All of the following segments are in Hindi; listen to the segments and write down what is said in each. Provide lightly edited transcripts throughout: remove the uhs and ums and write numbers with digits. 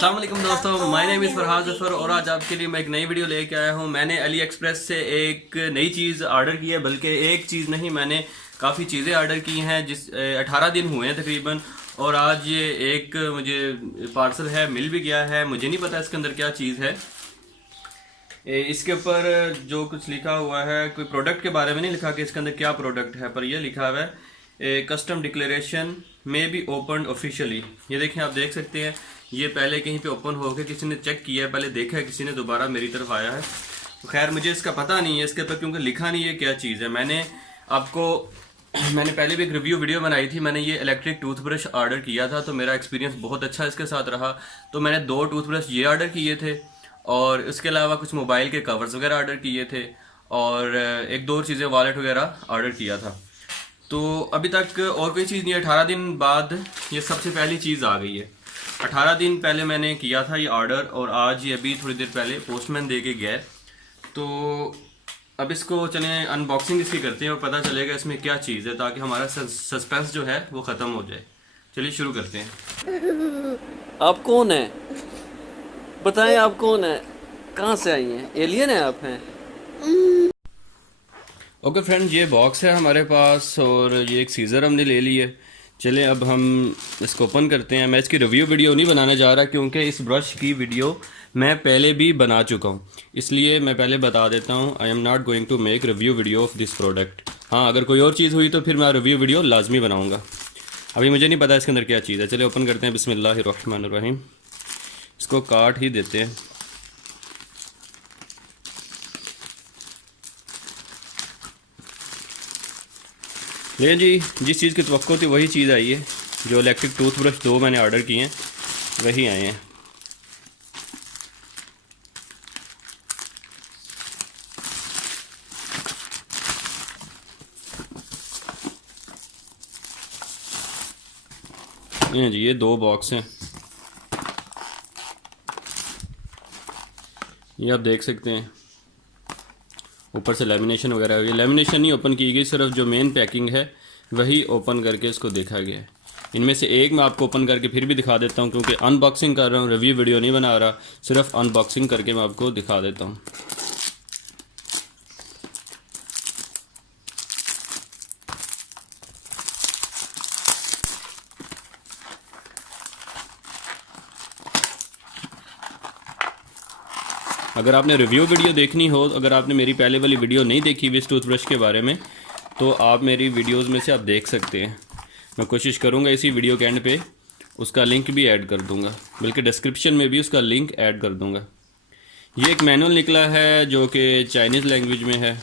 अस्सलाम वालेकुम दोस्तों, my name is Farhad Zafar और आज आपके लिए मैं एक नई वीडियो लेके आया हूँ। मैंने अली एक्सप्रेस से एक नई चीज़ ऑर्डर की है, बल्कि एक चीज़ नहीं, मैंने काफ़ी चीज़ें ऑर्डर की हैं। 18 दिन हुए हैं तकरीबन, और आज ये एक मुझे पार्सल है, मिल भी गया है। मुझे नहीं पता इसके अंदर क्या चीज़ है। इसके ऊपर जो कुछ लिखा हुआ है, कोई प्रोडक्ट के बारे में नहीं लिखा कि इसके अंदर क्या प्रोडक्ट है, पर यह लिखा हुआ है कस्टम डिक्लेरेशन में बी ओपन ऑफिशियली। ये देखें, आप देख सकते हैं, ये पहले कहीं पे ओपन हो गया, किसी ने चेक किया है, पहले देखा है, किसी ने दोबारा मेरी तरफ आया है। तो खैर मुझे इसका पता नहीं है इसके ऊपर, क्योंकि लिखा नहीं है क्या चीज़ है। मैंने पहले भी एक रिव्यू वीडियो बनाई थी। मैंने ये इलेक्ट्रिक टूथब्रश ऑर्डर किया था, तो मेरा एक्सपीरियंस बहुत अच्छा इसके साथ रहा। तो मैंने 2 टूथब्रश ये ऑर्डर किए थे, और इसके अलावा कुछ मोबाइल के कवर्स वगैरह ऑर्डर किए थे, और एक दो चीज़ें वॉलेट वगैरह ऑर्डर किया था। तो अभी तक और कोई चीज़ नहीं है। 18 दिन बाद ये सबसे पहली चीज़ आ गई है। 18 दिन पहले मैंने किया था ये ऑर्डर, और आज ये अभी थोड़ी देर पहले पोस्टमैन दे के गया। तो अब इसको चलें अनबॉक्सिंग इसकी करते हैं और पता चलेगा इसमें क्या चीज़ है, ताकि हमारा सस्पेंस जो है वो ख़त्म हो जाए। चलिए शुरू करते हैं। आप कौन है? बताएं, आप कौन है? कहाँ से आई हैं? एलियन है आप हैं? ओके फ्रेंड, ये बॉक्स है हमारे पास, और ये एक सीज़र हमने ले ली है। चलें अब हम इसको ओपन करते हैं। मैं इसकी रिव्यू वीडियो नहीं बनाने जा रहा, क्योंकि इस ब्रश की वीडियो मैं पहले भी बना चुका हूँ, इसलिए मैं पहले बता देता हूँ, I am not going to make review video of this product. हाँ, अगर कोई और चीज़ हुई तो फिर मैं रिव्यू वीडियो लाजमी बनाऊँगा। अभी मुझे नहीं पता इसके अंदर क्या चीज़ है। चलिए ओपन करते हैं। बिस्मिल्लाहिर्रहमानिर्रहीम। इसको काट ही देते हैं। ले जी, जिस चीज़ की तवक्को थी वही चीज़ आई है। जो इलेक्ट्रिक टूथब्रश 2 मैंने ऑर्डर किए हैं वही आए हैं। ये जी, ये 2 बॉक्स हैं। ये आप देख सकते हैं, ऊपर से लेमिनेशन वगैरह हुई है। लेमिनेशन नहीं ओपन की गई, सिर्फ जो मेन पैकिंग है वही ओपन करके इसको देखा गया है। इनमें से एक मैं आपको ओपन करके फिर भी दिखा देता हूँ, क्योंकि अनबॉक्सिंग कर रहा हूँ, रिव्यू वीडियो नहीं बना रहा, सिर्फ अनबॉक्सिंग करके मैं आपको दिखा देता हूँ। अगर आपने रिव्यू वीडियो देखनी हो, अगर आपने मेरी पहले वाली वीडियो नहीं देखी हुई इस टूथब्रश के बारे में, तो आप मेरी वीडियोस में से आप देख सकते हैं। मैं कोशिश करूंगा इसी वीडियो के एंड पे उसका लिंक भी ऐड कर दूंगा, बल्कि डिस्क्रिप्शन में भी उसका लिंक ऐड कर दूंगा। ये एक मैनुअल निकला है जो कि चाइनीज़ लैंग्वेज में है।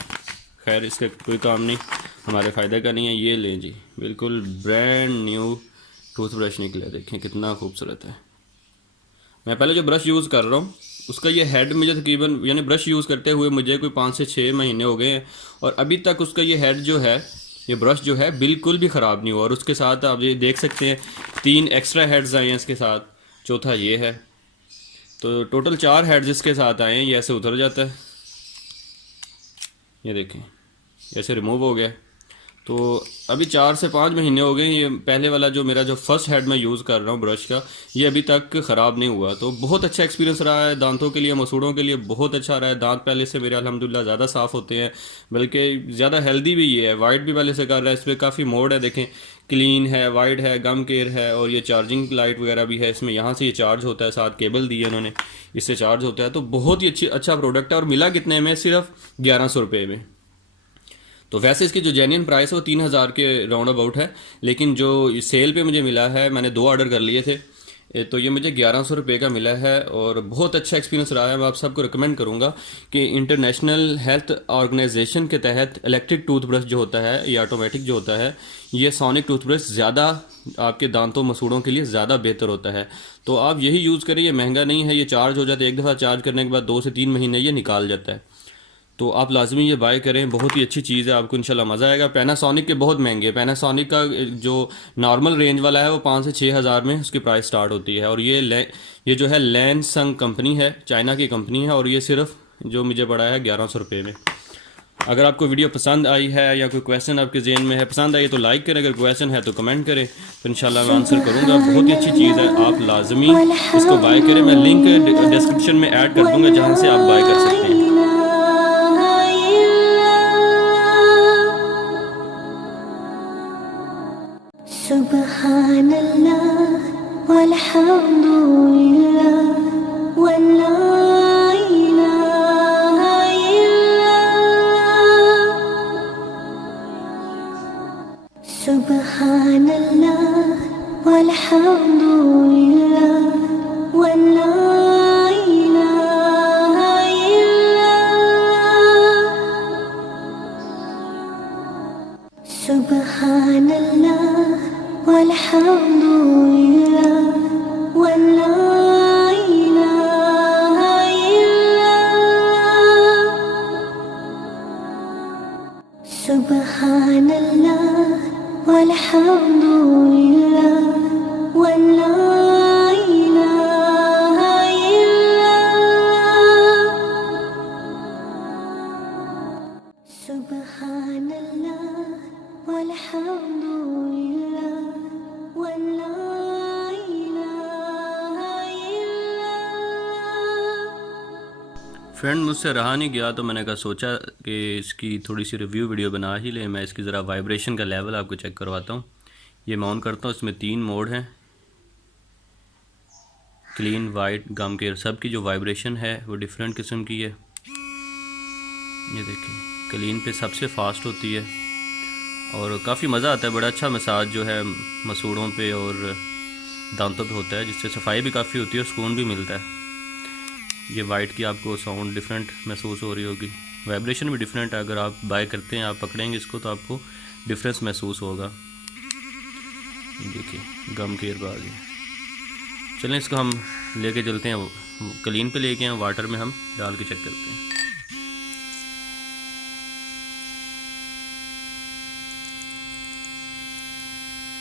खैर, इसका कोई काम नहीं, हमारे फ़ायदे का नहीं है। ये लें जी, बिल्कुल ब्रांड न्यू टूथब्रश निकला, देखें कितना खूबसूरत है। मैं पहले जो ब्रश यूज़ कर रहा हूँ उसका ये हेड मुझे तकरीबन, यानी ब्रश यूज़ करते हुए मुझे कोई 5 से 6 महीने हो गए हैं, और अभी तक उसका ये हेड जो है, ये ब्रश जो है, बिल्कुल भी ख़राब नहीं हुआ। और उसके साथ आप ये देख सकते हैं 3 एक्स्ट्रा हेड्स आए हैं इसके साथ, चौथा ये है, तो टोटल 4 हेड्स इसके साथ आए हैं। ये ऐसे उतर जाता है, ये देखें, ऐसे रिमूव हो गया। तो अभी 4 से 5 महीने हो गए। ये पहले वाला जो मेरा जो फर्स्ट हेड मैं यूज़ कर रहा हूँ ब्रश का, ये अभी तक ख़राब नहीं हुआ। तो बहुत अच्छा एक्सपीरियंस रहा है। दांतों के लिए, मसूड़ों के लिए बहुत अच्छा रहा है। दांत पहले से मेरे अल्हम्दुलिल्लाह ज़्यादा साफ़ होते हैं, बल्कि ज़्यादा हेल्दी भी ये है। वाइट भी पहले से कर रहा है। इस पर काफ़ी मोड है, देखें, क्लीन है, वाइट है, गम केयर है, और ये चार्जिंग लाइट वगैरह भी है इसमें। यहाँ से ये चार्ज होता है, साथ केबल दी है उन्होंने, इससे चार्ज होता है। तो बहुत ही अच्छा प्रोडक्ट है। और मिला कितने में? सिर्फ 1100 रुपये में। तो वैसे इसकी जो जेन्युइन प्राइस है वो 3000 के राउंड अबाउट है, लेकिन जो सेल पे मुझे मिला है, मैंने 2 ऑर्डर कर लिए थे, तो ये मुझे 1100 रुपये का मिला है, और बहुत अच्छा एक्सपीरियंस रहा है। मैं आप सबको रिकमेंड करूँगा कि इंटरनेशनल हेल्थ ऑर्गेनाइजेशन के तहत इलेक्ट्रिक टूथब्रश जो होता है, ये ऑटोमेटिक जो होता है, ये सोनिक टूथब्रश ज़्यादा आपके दांतों मसूड़ों के लिए ज़्यादा बेहतर होता है। तो आप यही यूज़ करें। ये महंगा नहीं है, ये चार्ज हो जाता है, एक दफ़ा चार्ज करने के बाद 2 से 3 महीने ये निकाल जाता है। तो आप लाजमी ये बाय करें, बहुत ही अच्छी चीज़ है, आपको इंशाल्लाह मज़ा आएगा। पैनासोनिक के बहुत महंगे, पैनासोनिक का जो नॉर्मल रेंज वाला है वो 5 से 6 हज़ार में उसकी प्राइस स्टार्ट होती है। और ये जो है लैनसंग कंपनी है, चाइना की कंपनी है, और ये सिर्फ जो मुझे पड़ा है 1100 रुपये में। अगर आपको वीडियो पसंद आई है या कोई क्वेश्चन आपके जहन में है, पसंद आई है तो लाइक करें, अगर क्वेश्चन है तो कमेंट करें, तो इंशाल्लाह मैं आंसर करूँगा। बहुत ही अच्छी चीज़ है, आप लाजमी इसको बाय करें। मैं लिंक डिस्क्रिप्शन में ऐड कर दूँगा जहाँ से आप बाय कर सकते हैं। सुब्हानल्लाह वल्हम्दुलिल्लाह वल्ला इलाहा इल्लल्लाह। सुब्हानल्लाह वल्हम्दुलिल्लाह वल्ला इलाहा इल्लल्लाह। सुब्हानल्लाह वल्हम्दुलिल्लाह वल्ला इलाहा इल्लल्लाह। सुब्हानल्लाह वल्हम्दुलिल्लाह वल्ला इलाहा इल्लल्लाह। सुब्हानल्लाह वल्हम्दुलिल्लाह वल्ला इलाहा इल्लल्लाह। फ्रेंड, मुझसे रहा नहीं गया तो मैंने कहा सोचा कि इसकी थोड़ी सी रिव्यू वीडियो बना ही लें। मैं इसकी ज़रा वाइब्रेशन का लेवल आपको चेक करवाता हूँ। ये मैं ऑन करता हूँ, इसमें 3 मोड हैं, क्लीन, वाइट, गम केयर। सब की जो वाइब्रेशन है वो डिफरेंट किस्म की है। ये देखिए, क्लीन पे सबसे फास्ट होती है और काफ़ी मज़ा आता है। बड़ा अच्छा मसाज जो है मसूड़ों पे और दांतों पे होता है, जिससे सफाई भी काफ़ी होती है और सुकून भी मिलता है। ये वाइट की आपको साउंड डिफरेंट महसूस हो रही होगी, वाइब्रेशन भी डिफरेंट है। अगर आप बाय करते हैं, आप पकड़ेंगे इसको तो आपको डिफरेंस महसूस होगा। देखिए, गम केयर पे आ गया। चलें इसको हम लेके चलते हैं, क्लीन पे लेके हैं, वाटर में हम डाल के चेक करते हैं।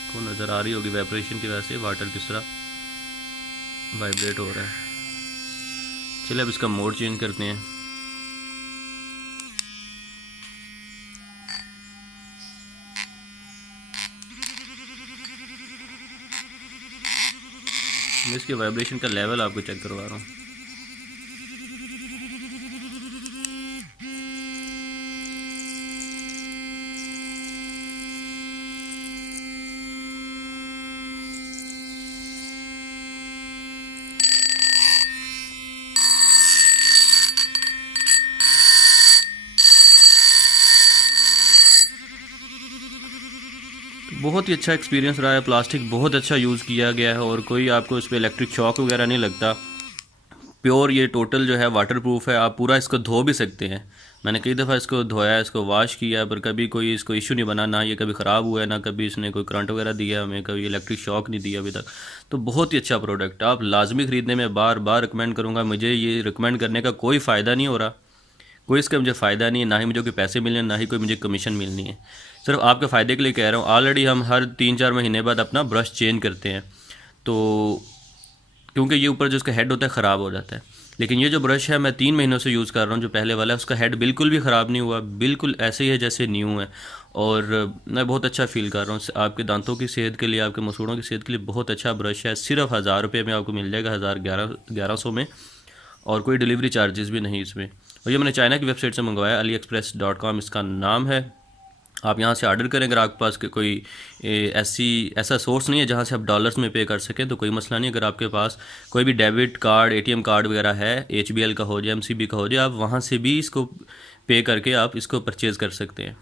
को नज़र आ रही होगी वाइब्रेशन की वजह से वाटर किस तरह वाइब्रेट हो रहा है। चलिए अब इसका मोड चेंज करते हैं। मैं इसके वाइब्रेशन का लेवल आपको चेक करवा रहा हूँ। बहुत ही अच्छा एक्सपीरियंस रहा है। प्लास्टिक बहुत अच्छा यूज़ किया गया है और कोई आपको इस पर इलेक्ट्रिक शॉक वगैरह नहीं लगता। प्योर ये टोटल जो है वाटर प्रूफ है। आप पूरा इसको धो भी सकते हैं। मैंने कई दफ़ा इसको धोया, इसको वॉश किया, पर कभी कोई इसको इशू नहीं बना। ना ये कभी ख़राब हुआ है, ना कभी इसने कोई करंट वगैरह दिया हमें, कभी इलेक्ट्रिक शॉक नहीं दिया अभी तक। तो बहुत ही अच्छा प्रोडक्ट, आप लाजमी ख़रीदने में बार बार रिकमेंड करूँगा। मुझे ये रिकमेंड करने का कोई फ़ायदा नहीं हो रहा, कोई इसका मुझे फ़ायदा नहीं है, ना ही मुझे कोई पैसे मिलने, ना ही कोई मुझे कमीशन मिलनी है। सिर्फ आपके फ़ायदे के लिए कह रहा हूँ। ऑलरेडी हम हर 3-4 महीने बाद अपना ब्रश चेंज करते हैं, तो क्योंकि ये ऊपर जो उसका हेड होता है ख़राब हो जाता है। लेकिन ये जो ब्रश है मैं 3 महीनों से यूज़ कर रहा हूँ, जो पहले वाला है उसका हेड बिल्कुल भी ख़राब नहीं हुआ, बिल्कुल ऐसे ही है जैसे न्यू है। और मैं बहुत अच्छा फ़ील कर रहा हूँ। आपके दांतों की सेहत के लिए, आपके मसूड़ों की सेहत के लिए बहुत अच्छा ब्रश है। सिर्फ 1000 रुपये में आपको मिल जाएगा, 1100 में, और कोई डिलीवरी चार्जेस भी नहीं इसमें। और ये मैंने चाइना की वेबसाइट से मंगवाया, AliExpress.com इसका नाम है। आप यहाँ से ऑर्डर करें। अगर आपके पास कोई ऐसा सोर्स नहीं है जहाँ से आप डॉलर्स में पे कर सकें तो कोई मसला नहीं। अगर आपके पास कोई भी डेबिट कार्ड, ATM कार्ड वगैरह है, HBL का हो जाए, MCB का हो जाए, आप वहाँ से भी इसको पे करके आप इसको परचेज़ कर सकते हैं।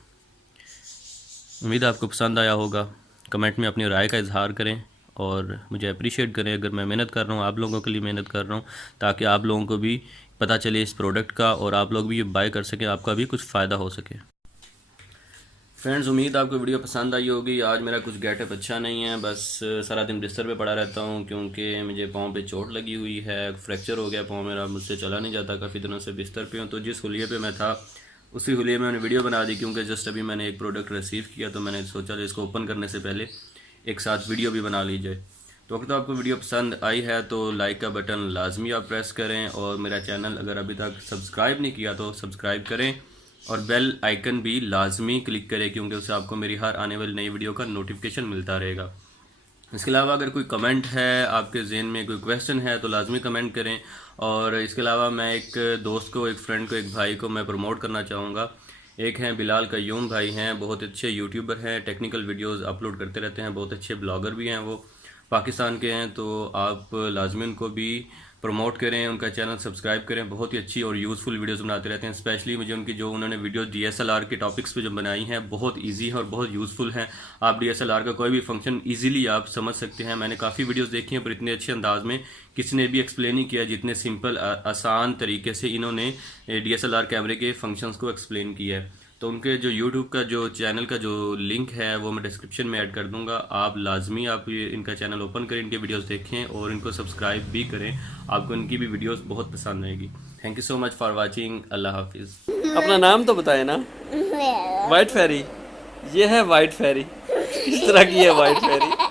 उम्मीद है आपको पसंद आया होगा। कमेंट में अपनी राय का इजहार करें और मुझे अप्रिशिएट करें। अगर मैं मेहनत कर रहा हूँ, आप लोगों के लिए मेहनत कर रहा हूँ, ताकि आप लोगों को भी पता चले इस प्रोडक्ट का और आप लोग भी ये बाय कर सकें, आपका भी कुछ फ़ायदा हो सके। फ्रेंड्स, उम्मीद आपको वीडियो पसंद आई होगी। आज मेरा कुछ गेटअप अच्छा नहीं है, बस सारा दिन बिस्तर पे पड़ा रहता हूँ क्योंकि मुझे पाँव पे चोट लगी हुई है, फ्रैक्चर हो गया पाँव मेरा, मुझसे चला नहीं जाता, काफ़ी दिनों से बिस्तर पे हूँ। तो जिस हुलिये पे मैं था उसी हुलिये में मैंने वीडियो बना दी, क्योंकि जस्ट अभी मैंने एक प्रोडक्ट रिसीव किया, तो मैंने सोचा इसको ओपन करने से पहले एक साथ वीडियो भी बना ली जाए। तो अगर आपको वीडियो पसंद आई है तो लाइक का बटन लाजमी आप प्रेस करें, और मेरा चैनल अगर अभी तक सब्सक्राइब नहीं किया तो सब्सक्राइब करें और बेल आइकन भी लाजमी क्लिक करें, क्योंकि उससे आपको मेरी हर आने वाली नई वीडियो का नोटिफिकेशन मिलता रहेगा। इसके अलावा अगर कोई कमेंट है, आपके जहन में कोई क्वेश्चन है, तो लाजमी कमेंट करें। और इसके अलावा मैं एक दोस्त को, एक फ्रेंड को, एक भाई को मैं प्रमोट करना चाहूँगा। एक हैं बिलाल कय्यूम भाई हैं, बहुत अच्छे यूट्यूबर हैं, टेक्निकल वीडियोस अपलोड करते रहते हैं, बहुत अच्छे ब्लॉगर भी हैं, वो पाकिस्तान के हैं। तो आप लाजमी उनको भी प्रमोट करें, उनका चैनल सब्सक्राइब करें, बहुत ही अच्छी और यूज़फुल वीडियोस बनाते रहते हैं। स्पेशली मुझे उनकी जो उन्होंने वीडियो DSLR के टॉपिक्स पे जो बनाई हैं बहुत इजी है और बहुत यूज़फुल हैं। आप DSLR का कोई भी फंक्शन इजीली आप समझ सकते हैं। मैंने काफ़ी वीडियोस देखी हैं, पर इतने अच्छे अंदाज में किसी ने भी एक्सप्लेन नहीं किया जितने सिंपल आसान तरीके से इन्होंने DSLR कैमरे के फंक्शंस को एक्सप्लेन किया है। तो उनके जो यूट्यूब का जो चैनल का जो लिंक है वो मैं डिस्क्रिप्शन में ऐड कर दूंगा। आप लाजमी आप ये इनका चैनल ओपन करें, इनके वीडियोस देखें और इनको सब्सक्राइब भी करें। आपको इनकी भी वीडियोस बहुत पसंद आएगी। Thank you so much for watching. अल्लाह हाफिज़। अपना नाम तो बताए ना। वाइट फेरी, ये है वाइट फेरी, इस तरह की है वाइट फेरी।